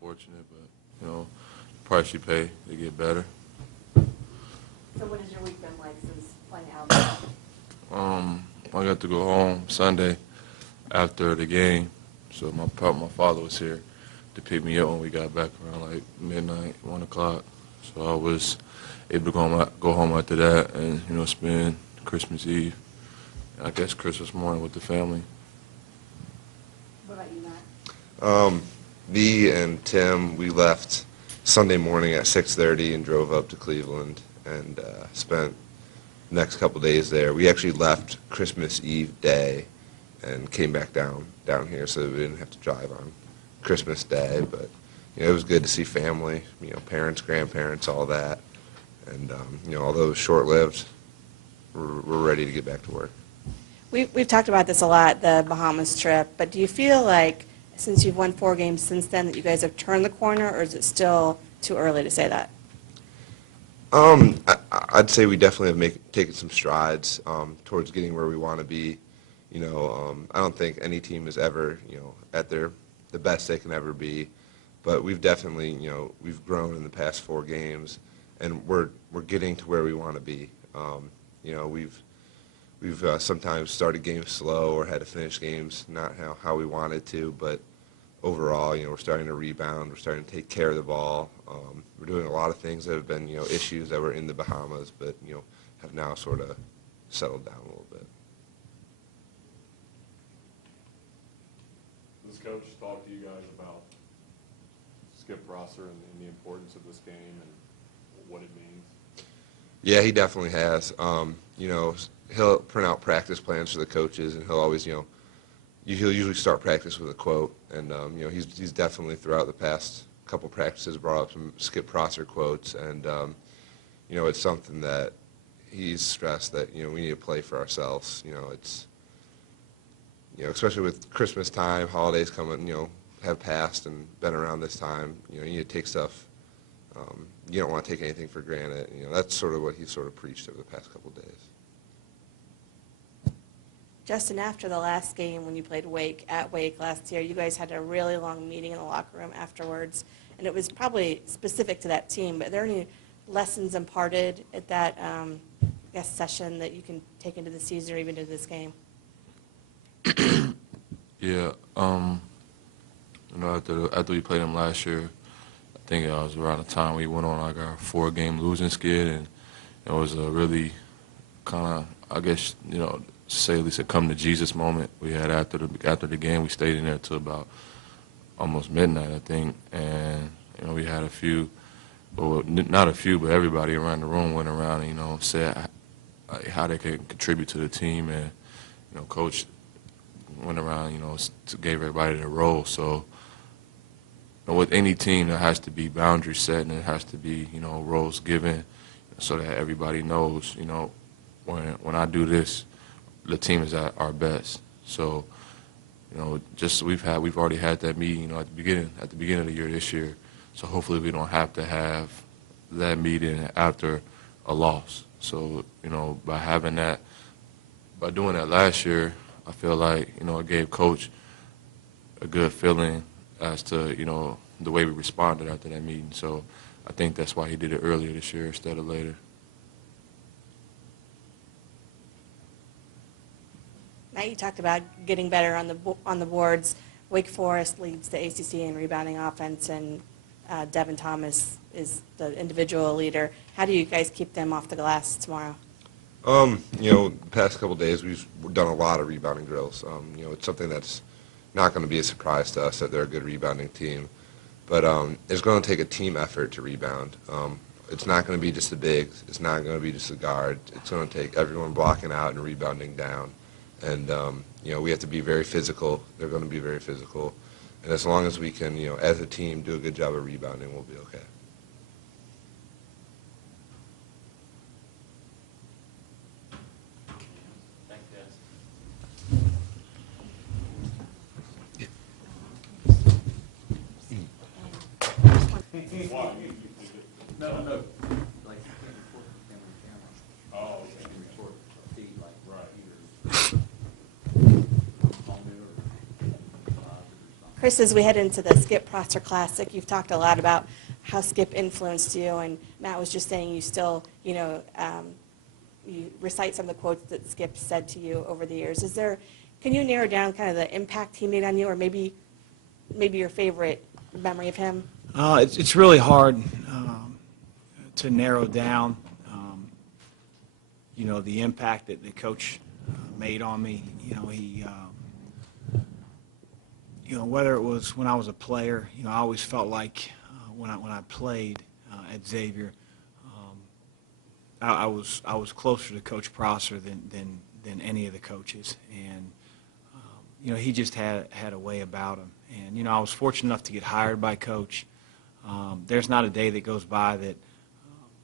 unfortunate, but, the price you pay to get better. So what has your week been like since playing Alabama? I got to go home Sunday after the game, so my father was here to pick me up when we got back around like midnight, 1 o'clock. So I was able to go home after that and, spend Christmas Eve, and I guess Christmas morning with the family. What about you, Matt? Me and Tim, we left Sunday morning at 6:30 and drove up to Cleveland and spent the next couple days there. We actually left Christmas Eve day and came back down here so that we didn't have to drive on Christmas Day. But it was good to see family, parents, grandparents, all that. And although it was short-lived, we're ready to get back to work. We've talked about this a lot, the Bahamas trip, but do you feel like since you've won 4 games since then that you guys have turned the corner, or is it still too early to say that? I'd say we definitely have taken some strides towards getting where we want to be. I don't think any team is ever, at the best they can ever be, but we've definitely, we've grown in the past 4 games, and we're getting to where we want to be. We've sometimes started games slow or had to finish games not how we wanted to, but overall, we're starting to rebound. We're starting to take care of the ball. We're doing a lot of things that have been, issues that were in the Bahamas, but, have now sort of settled down a little bit. Does Coach talk to you guys about Skip Rosser and the importance of this game and what it means? Yeah, he definitely has. He'll print out practice plans for the coaches, and he'll always, he'll usually start practice with a quote. And, he's definitely throughout the past couple practices brought up some Skip Rosser quotes. And, it's something that he's stressed that, we need to play for ourselves. It's, especially with Christmas time, holidays coming, have passed and been around this time, you need to take stuff. You don't want to take anything for granted. That's sort of what he sort of preached over the past couple of days. Justin, after the last game when you played Wake last year, you guys had a really long meeting in the locker room afterwards, and it was probably specific to that team, but are there any lessons imparted at that session that you can take into the season or even into this game? Yeah, after we played them last year, I think it was around the time we went on like our 4-game losing skid, and it was a really kind of, I guess, to say at least a come to Jesus moment we had after the game. We stayed in there till about almost midnight, I think, and we had a few, well, not a few, but everybody around the room went around and said how they could contribute to the team, and Coach went around gave everybody their role. So with any team, there has to be boundaries set, and there has to be roles given so that everybody knows when I do this, the team is at our best. So, we've already had that meeting, at the beginning of the year this year. So hopefully we don't have to have that meeting after a loss. So, by doing that last year, I feel like, it gave Coach a good feeling as to, the way we responded after that meeting. So I think that's why he did it earlier this year instead of later. Matt, you talked about getting better on the boards. Wake Forest leads the ACC in rebounding offense, and Devin Thomas is the individual leader. How do you guys keep them off the glass tomorrow? The past couple of days we've done a lot of rebounding drills. It's something that's not going to be a surprise to us that they're a good rebounding team, but it's going to take a team effort to rebound. It's not going to be just the bigs. It's not going to be just the guard. It's going to take everyone blocking out and rebounding down. And, we have to be very physical. They're going to be very physical. And as long as we can, as a team, do a good job of rebounding, we'll be okay. No. Like, you can't report the camera on camera. Oh, You okay. can report a feed like Right. either phone or or something. Chris, as we head into the Skip Prosser Classic, you've talked a lot about how Skip influenced you, and Matt was just saying you still, you recite some of the quotes that Skip said to you over the years. Can you narrow down kind of the impact he made on you, or maybe your favorite memory of him? It's really hard to narrow down, the impact that the coach made on me. Whether it was when I was a player, I always felt like when I played at Xavier, I was closer to Coach Prosser than any of the coaches, and he just had a way about him. And I was fortunate enough to get hired by Coach. There's not a day that goes by that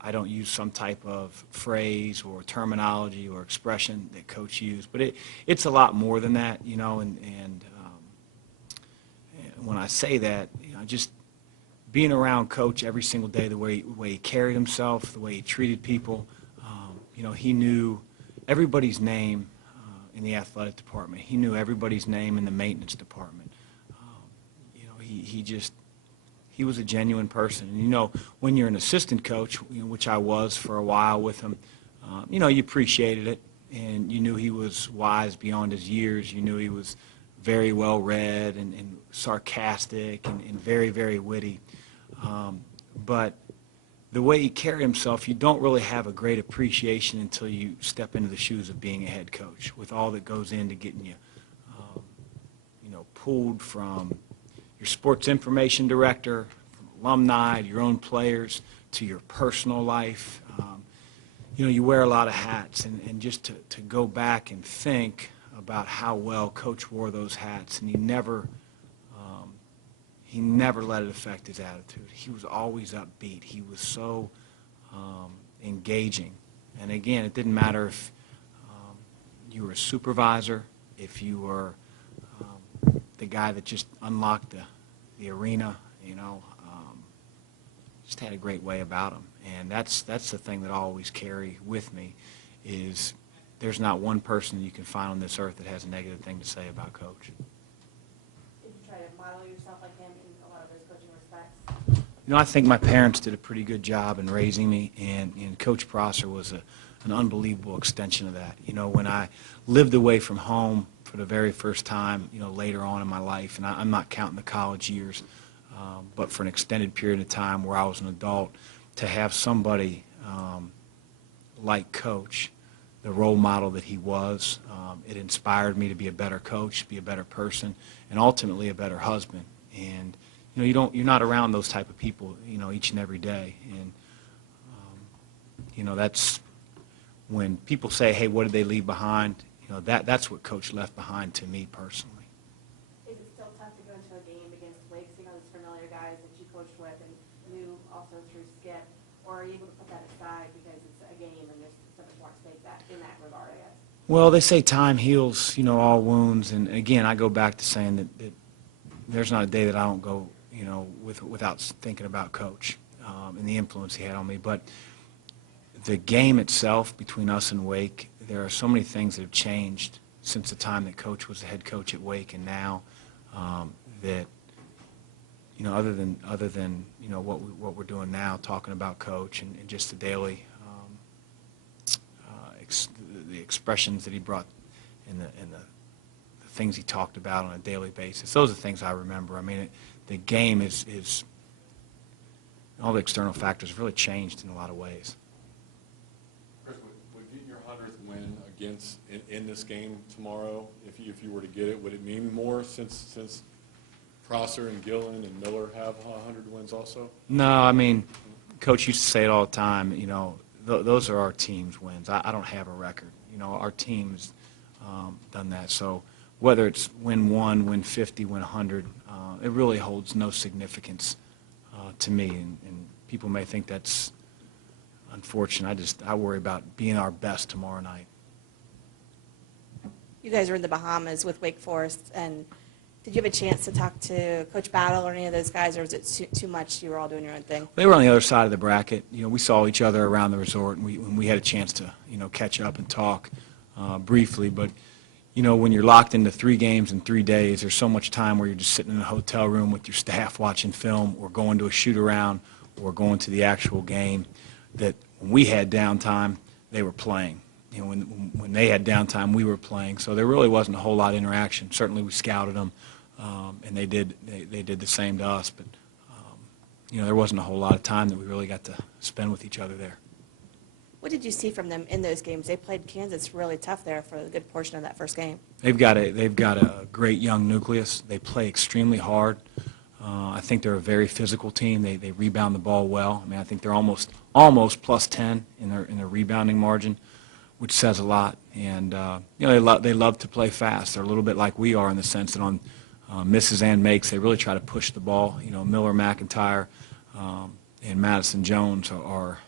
I don't use some type of phrase or terminology or expression that Coach used, but it's a lot more than that, and when I say that, just being around Coach every single day, the way he carried himself, the way he treated people, he knew everybody's name in the athletic department. He knew everybody's name in the maintenance department. He was a genuine person. And, when you're an assistant coach, which I was for a while with him, you appreciated it, and you knew he was wise beyond his years. You knew he was very well read and sarcastic and very, very witty. But the way he carried himself, you don't really have a great appreciation until you step into the shoes of being a head coach, with all that goes into getting you, pulled from your sports information director, from alumni, to your own players, to your personal life. You wear a lot of hats, and just to go back and think about how well Coach wore those hats, and he never let it affect his attitude. He was always upbeat. He was so engaging. And again, it didn't matter if you were a supervisor, if you were the guy that just unlocked the arena, just had a great way about him. And that's the thing that I always carry with me, is there's not one person that you can find on this earth that has a negative thing to say about Coach. Did you try to model yourself like him in a lot of those coaching respects? I think my parents did a pretty good job in raising me, and Coach Prosser was an unbelievable extension of that. When I lived away from home for the very first time, later on in my life, and I'm not counting the college years, but for an extended period of time where I was an adult, to have somebody like Coach, the role model that he was, it inspired me to be a better coach, be a better person, and ultimately a better husband. And you're not around those type of people, each and every day. And that's when people say, "Hey, what did they leave behind?" That's what Coach left behind to me personally. Is it still tough to go into a game against Wake, seeing all these familiar guys that you coached with and knew also through Skip, or are you able to put that aside because it's a game and there's so much more at stake in that regard, I guess? Well, they say time heals, all wounds, and again, I go back to saying that there's not a day that I don't go, without thinking about Coach and the influence he had on me. But the game itself between us and Wake, there are so many things that have changed since the time that Coach was the head coach at Wake and now, that other than what we're doing now, talking about Coach and just the daily the expressions that he brought and the things he talked about on a daily basis. Those are the things I remember. I mean, the game is all the external factors have really changed in a lot of ways. Chris, would getting your 100th win against in this game tomorrow, if you were to get it, would it mean more since Prosser and Gillen and Miller have 100 wins also? No, I mean, Coach used to say it all the time. Those are our team's wins. I don't have a record. Our team's done that. So whether it's win 1, win 50, win 100, it really holds no significance to me. And people may think that's unfortunate. I worry about being our best tomorrow night. You guys were in the Bahamas with Wake Forest, and did you have a chance to talk to Coach Battle or any of those guys, or was it too much? You were all doing your own thing? They were on the other side of the bracket. We saw each other around the resort, and we had a chance to catch up and talk briefly. But you know, when you're locked into 3 games in 3 days, there's so much time where you're just sitting in a hotel room with your staff watching film or going to a shoot-around or going to the actual game, that when we had downtime, they were playing. You know, when they had downtime, we were playing. So there really wasn't a whole lot of interaction. Certainly we scouted them, and they did the same to us. But, you know, there wasn't a whole lot of time that we really got to spend with each other there. What did you see from them in those games? They played Kansas really tough there for a good portion of that first game. They've got a great young nucleus. They play extremely hard. I think they're a very physical team. They rebound the ball well. I mean, I think they're almost plus 10 in their rebounding margin, which says a lot. And you know, they love to play fast. They're a little bit like we are in the sense that on misses and makes, they really try to push the ball. You know, Miller, McIntyre, and Madison Jones are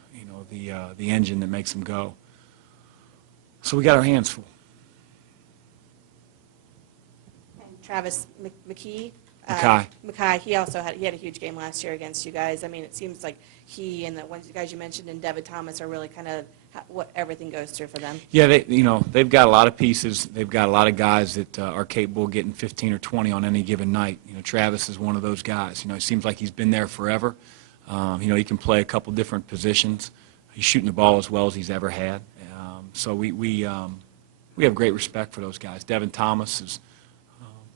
you know, the engine that makes them go. So we got our hands full. And Travis McKee. Mackay. He also had a huge game last year against you guys. I mean, it seems like he and the guys you mentioned and Devin Thomas are really kind of what everything goes through for them. Yeah, they've got a lot of pieces. They've got a lot of guys that are capable of getting 15 or 20 on any given night. You know, Travis is one of those guys. You know, it seems like he's been there forever. You know, he can play a couple different positions. He's shooting the ball as well as he's ever had. So we have great respect for those guys. Devin Thomas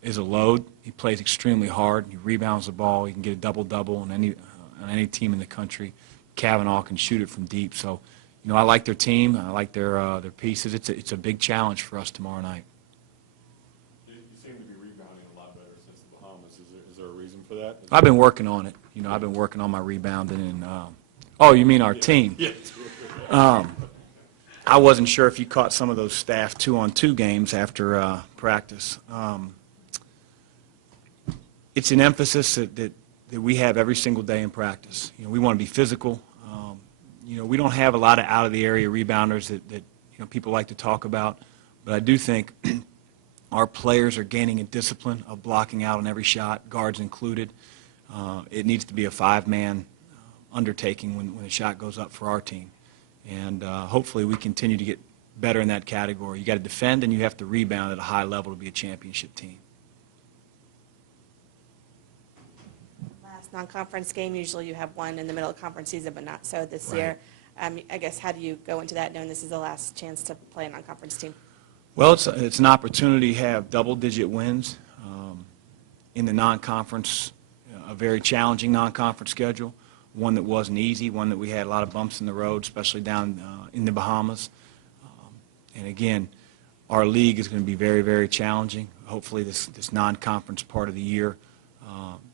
is a load. He plays extremely hard. He rebounds the ball. He can get a double-double on any team in the country. Kavanaugh can shoot it from deep. So, you know, I like their team. I like their pieces. It's a big challenge for us tomorrow night. You seem to be rebounding a lot better since the Bahamas. Is there a reason for that? I've been working on it. You know, I've been working on my rebounding. And oh, you mean our team? Yes. I wasn't sure if you caught some of those staff 2-on-2 games after practice. It's an emphasis that we have every single day in practice. You know, we want to be physical. You know, we don't have a lot of out-of-the-area rebounders that you know, people like to talk about, but I do think our players are gaining a discipline of blocking out on every shot, guards included. It needs to be a 5-man undertaking when a shot goes up for our team. And hopefully we continue to get better in that category. You got to defend and you have to rebound at a high level to be a championship team. Last non-conference game, usually you have one in the middle of conference season, but not so this year. I guess, how do you go into that knowing this is the last chance to play a non-conference team? Well, it's an opportunity to have double-digit wins in the non-conference, a very challenging non-conference schedule, one that wasn't easy, one that we had a lot of bumps in the road, especially down in the Bahamas. And again, our league is going to be very, very challenging. Hopefully this non-conference part of the year,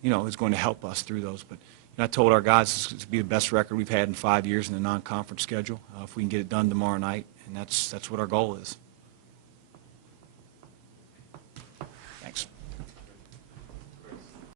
you know, is going to help us through those. But you know, I told our guys this is to be the best record we've had in 5 years in the non-conference schedule if we can get it done tomorrow night, and that's what our goal is.